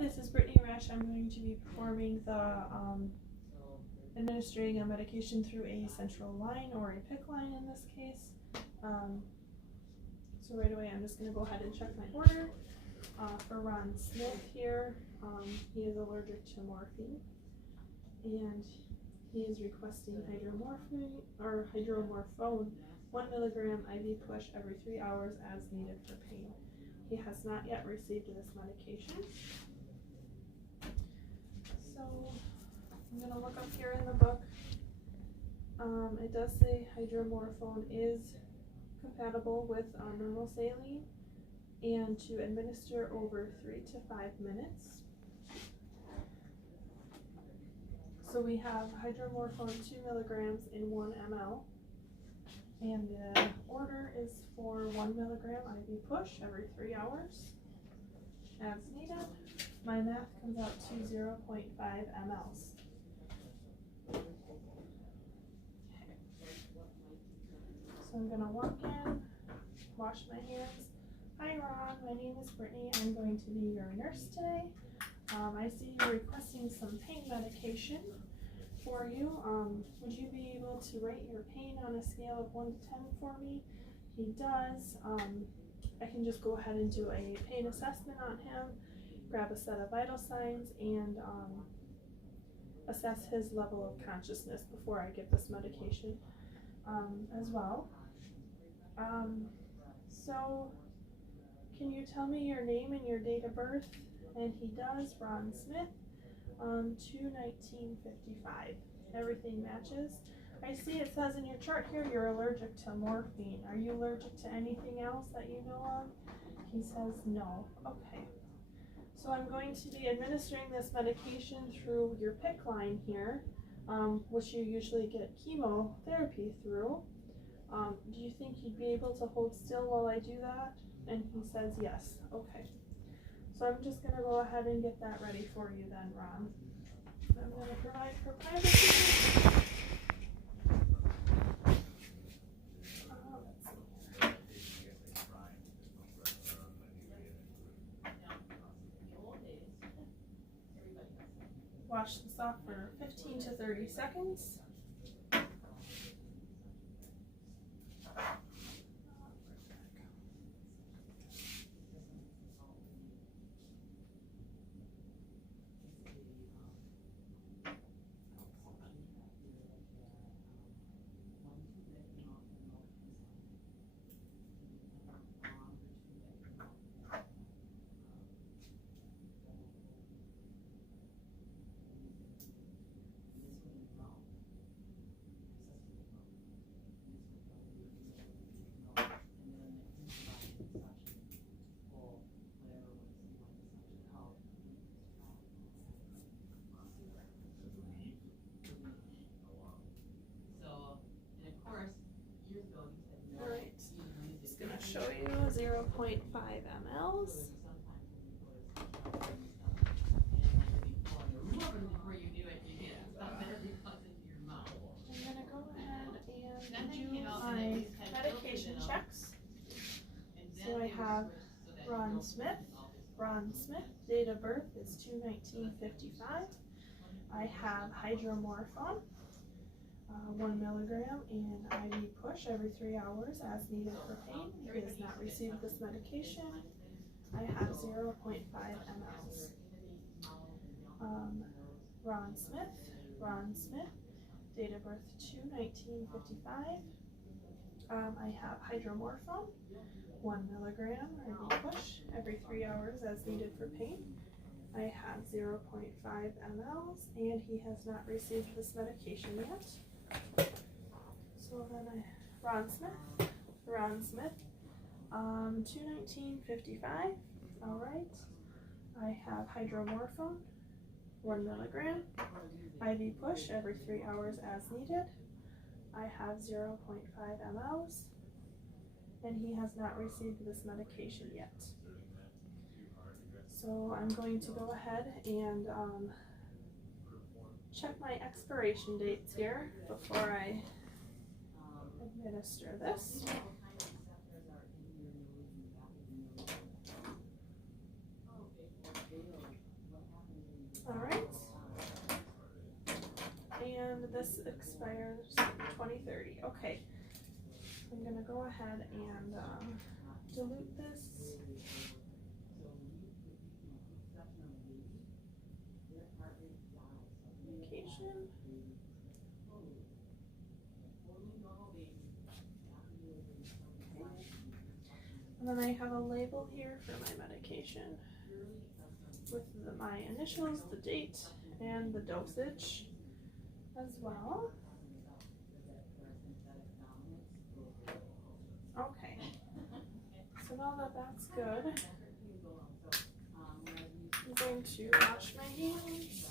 This is Brittany Resch. I'm going to be performing the administering a medication through a central line or a PICC line in this case. So right away I'm just going to go ahead and check my order for Ron Smith here. He is allergic to morphine and he is requesting hydromorphone 1 milligram IV push every 3 hours as needed for pain. He has not yet received this medication. So I'm going to look up here in the book. It does say hydromorphone is compatible with normal saline and to administer over 3 to 5 minutes. So we have hydromorphone 2 milligrams in 1 ml. And the order is for 1 milligram IV push every 3 hours as needed. My math comes out to 0.5 mLs. Okay. So I'm going to walk in, wash my hands. Hi Ron, my name is Brittany. I'm going to be your nurse today. I see you're requesting some pain medication for you. Would you be able to rate your pain on a scale of 1 to 10 for me? He does. I can just go ahead and do a pain assessment on him, grab a set of vital signs, and assess his level of consciousness before I give this medication as well. So can you tell me your name and your date of birth? And he does. Ron Smith. 2/19/55. Everything matches. I see it says in your chart here you're allergic to morphine. Are you allergic to anything else that you know of? He says no. Okay. So I'm going to be administering this medication through your PICC line here, which you usually get chemotherapy through. Do you think you'd be able to hold still while I do that? And he says yes. Okay. So I'm just going to go ahead and get that ready for you then, Ron. I'm going to provide for privacy. Wash this off for 15 to 30 seconds. Alright, just going to show you 0.5 mLs. I'm going to go ahead and do my medication checks. So I have Ron Smith. Date of birth is 2/19/55. I have hydromorphone. 1 milligram and IV push every 3 hours as needed for pain. He has not received this medication. I have 0.5 mLs. Ron Smith, date of birth 2/19/55. I have hydromorphone, 1 milligram IV push every 3 hours as needed for pain. I have 0.5 mLs and he has not received this medication yet. So then Ron Smith, 2/19/55. Alright. I have hydromorphone, 1 milligram, IV push every 3 hours as needed. I have 0.5 mLs, and he has not received this medication yet. So I'm going to go ahead and check my expiration dates here before I administer this. this expires 2030. Okay, I'm gonna go ahead and delete this. Medication. And then I have a label here for my medication with my initials, the date, and the dosage as well. Okay, so now that that's good, I'm going to wash my hands.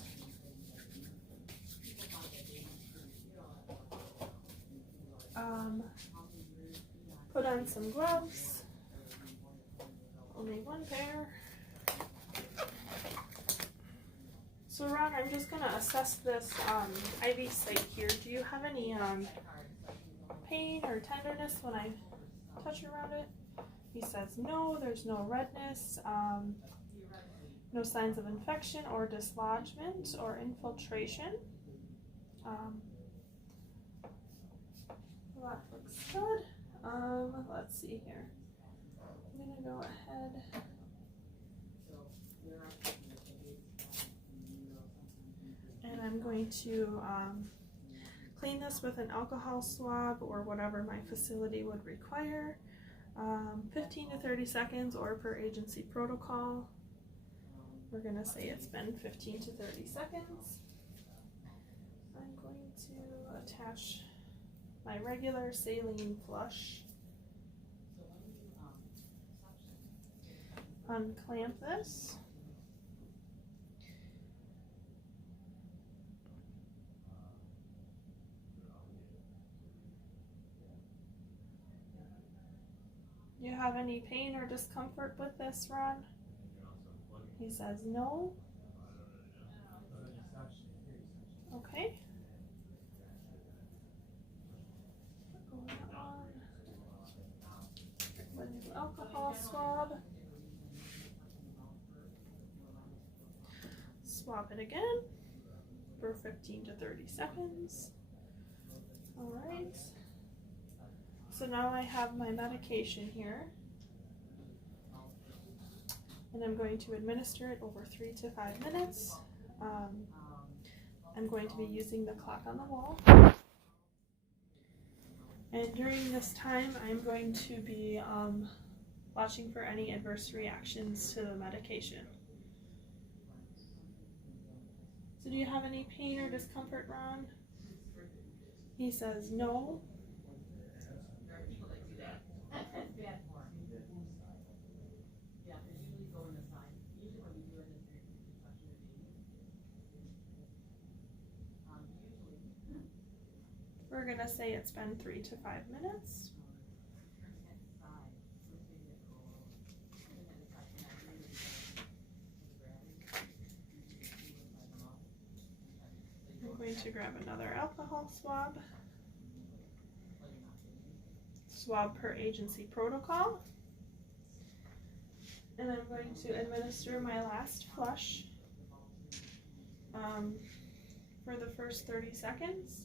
Put on some gloves, only one pair. So Ron, I'm just gonna assess this IV site here. Do you have any pain or tenderness when I touch around it? He says no, there's no redness, no signs of infection or dislodgement or infiltration. That looks good. Let's see here. I'm gonna go ahead. And I'm going to clean this with an alcohol swab or whatever my facility would require. 15 to 30 seconds or per agency protocol. We're gonna say it's been 15 to 30 seconds. I'm going to attach my regular saline flush. Unclamp this. Do you have any pain or discomfort with this, Ron? He says no. Okay. Alcohol swab. Swab it again for 15 to 30 seconds. All right. So now I have my medication here, and I'm going to administer it over 3 to 5 minutes. I'm going to be using the clock on the wall. And during this time, I'm going to be watching for any adverse reactions to the medication. So do you have any pain or discomfort, Ron? He says no. We're going to say it's been 3 to 5 minutes. I'm going to grab another alcohol swab. Swab per agency protocol. And I'm going to administer my last flush for the first 30 seconds.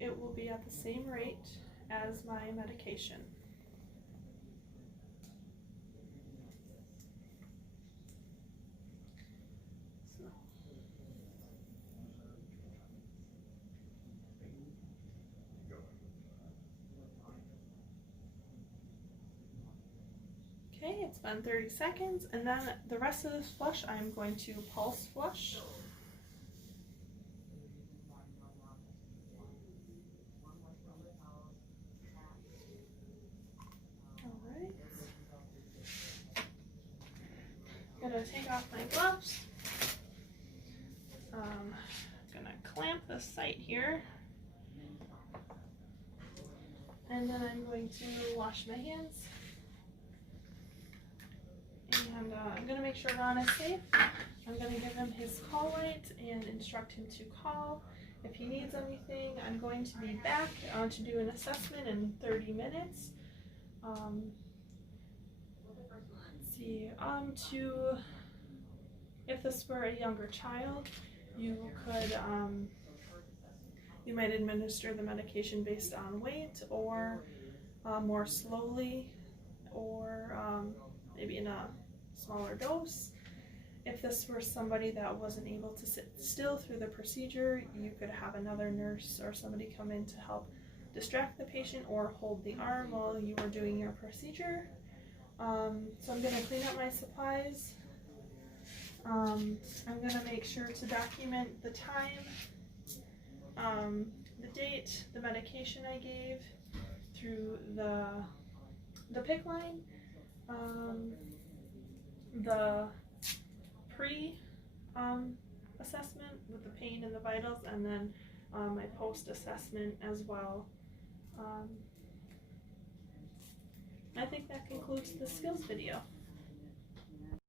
It will be at the same rate as my medication. Okay, it's been 30 seconds, and then the rest of this flush I'm going to pulse flush. Alright. I'm gonna take off my gloves. I'm gonna clamp the site here. And then I'm going to wash my hands. And I'm going to make sure Ron is safe. I'm going to give him his call light and instruct him to call. If he needs anything, I'm going to be back to do an assessment in 30 minutes. Let's see, if this were a younger child, you could You might administer the medication based on weight, or more slowly, or maybe in a smaller dose. If this were somebody that wasn't able to sit still through the procedure, you could have another nurse or somebody come in to help distract the patient or hold the arm while you were doing your procedure. So I'm going to clean up my supplies. I'm going to make sure to document the time, the date, the medication I gave through the PICC line, the pre-assessment with the pain and the vitals, and then my post-assessment as well. I think that concludes the skills video.